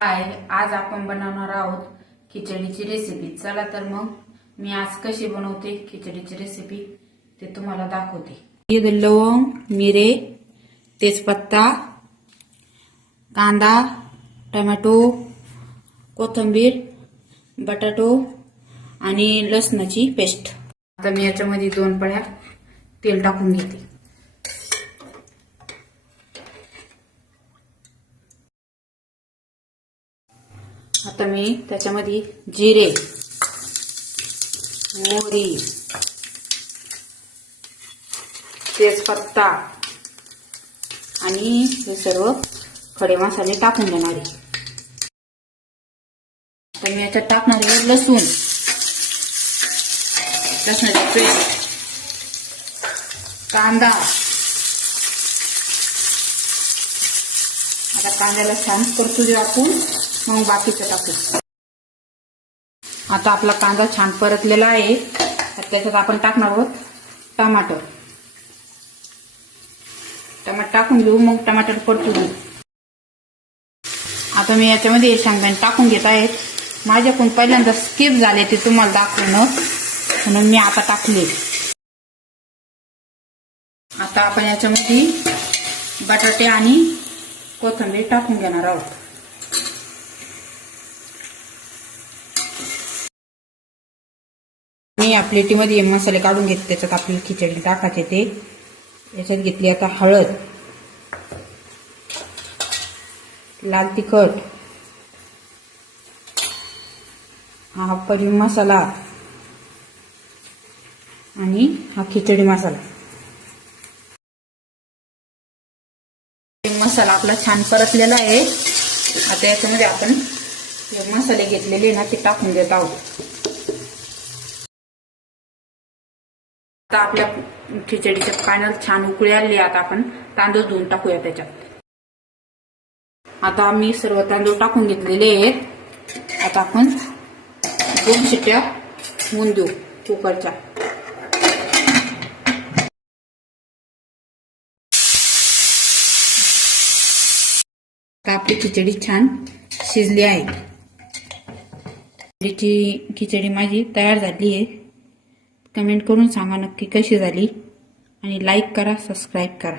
हाय, आज आपण बनवणार आहोत खिचडीची रेसिपी। चला तर मग मी आज कशी बनवते खिचडीची रेसिपी ते तुम्हाला दाखवते। लवंग, मिरे, तेजपत्ता, कांदा, टोमॅटो, कोथिंबीर, बटाटो आणि लसणाची पेस्ट। आता मी याच्यामध्ये 2 पळ्या तेल टाकून घेते। आता मी त्याच्यामध्ये जिरे, मोहरी, तेजपत्ता आणि हे सर्व खडे मसाले टाकून देणार आहे। आता मी याच्यात टाकणार आहे लसूण, लसणाची पेस्ट, कांदा। आता कांद्याला छान परतू दे आपण, मग बाकीचं टाकू। आता आपला कांदा छान परतलेला आहे। त्याच्यात आपण टाकणार आहोत टमाटर। टमाटर टाकून घेऊ, मग टमाटर परतू देऊ। आता मी याच्यामध्ये शेंगदाणे टाकून घेत आहे। माझ्याकडून पहिल्यांदा स्किप झाले ते तुम्हाला दाखवणं, म्हणून मी आता टाकले। आता आपण याच्यामध्ये बटाटे आणि कोथिंबीर टाकून घेणार आहोत। मी या प्लेटीमध्ये मसाले काढून घेतले, त्याच्यात आपल्याला खिचडी टाकायचे ते। याच्यात घेतली आता हळद, लाल तिखट, हा करी मसाला आणि हा खिचडी मसाला। मसाला आपला छान परतलेला आहे। आता याच्यामध्ये आपण हे मसाले घेतलेले ना ते टाकून देत आहोत। आता आपल्या खिचडीच्या पाण्याला छान उकळी आली। आता आपण तांदूळ धुवून टाकूया त्याच्यात। आता आम्ही सर्व तांदूळ टाकून घेतलेले आहेत। आता आपण 2 शिट्ट्या होऊन देऊ कुकरच्या। आता आपली खिचडी छान शिजली आहे। खिचडी माझी तयार झाली आहे। कमेंट करून सांगा नक्की कशी झाली, आणि लाईक करा, सबस्क्राईब करा।